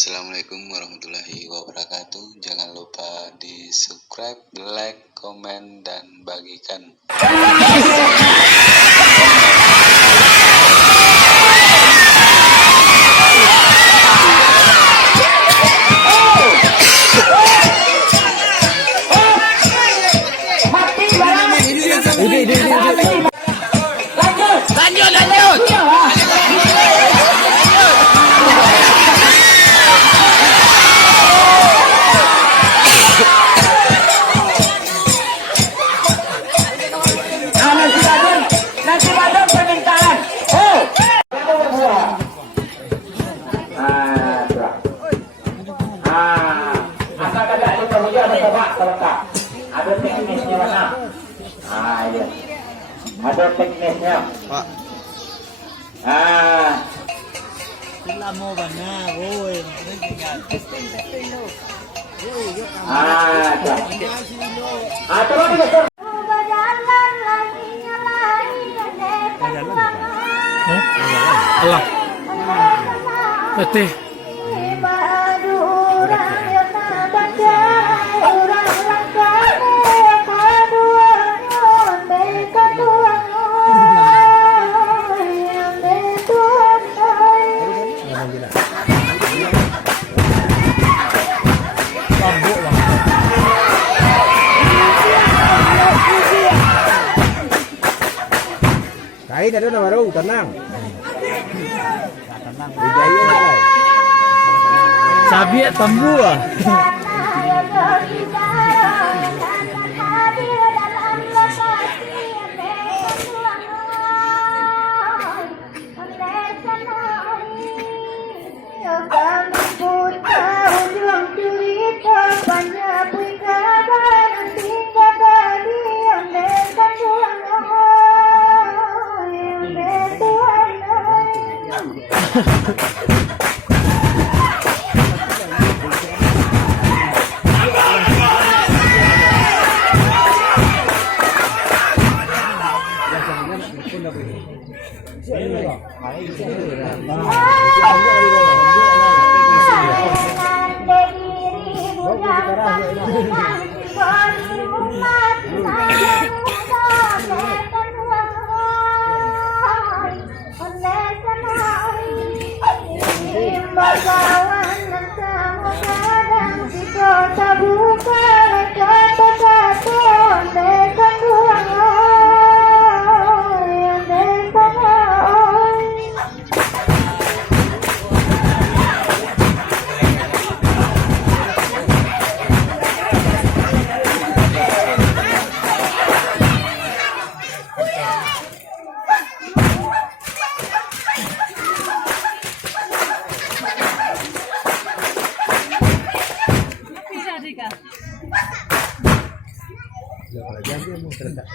Assalamualaikum warahmatullahi wabarakatuh. Jangan lupa di subscribe, like, komen, dan bagikan. Ada teknisnya mana? Iya. Ada teknisnya. Pak. Sila mo ba na, boy? Terus juga. Allah. Letih. Kain ada nama baru, tenang. Tenang. Dijaya lah. Sabi tambu ah. Jangan dia mau terdekat.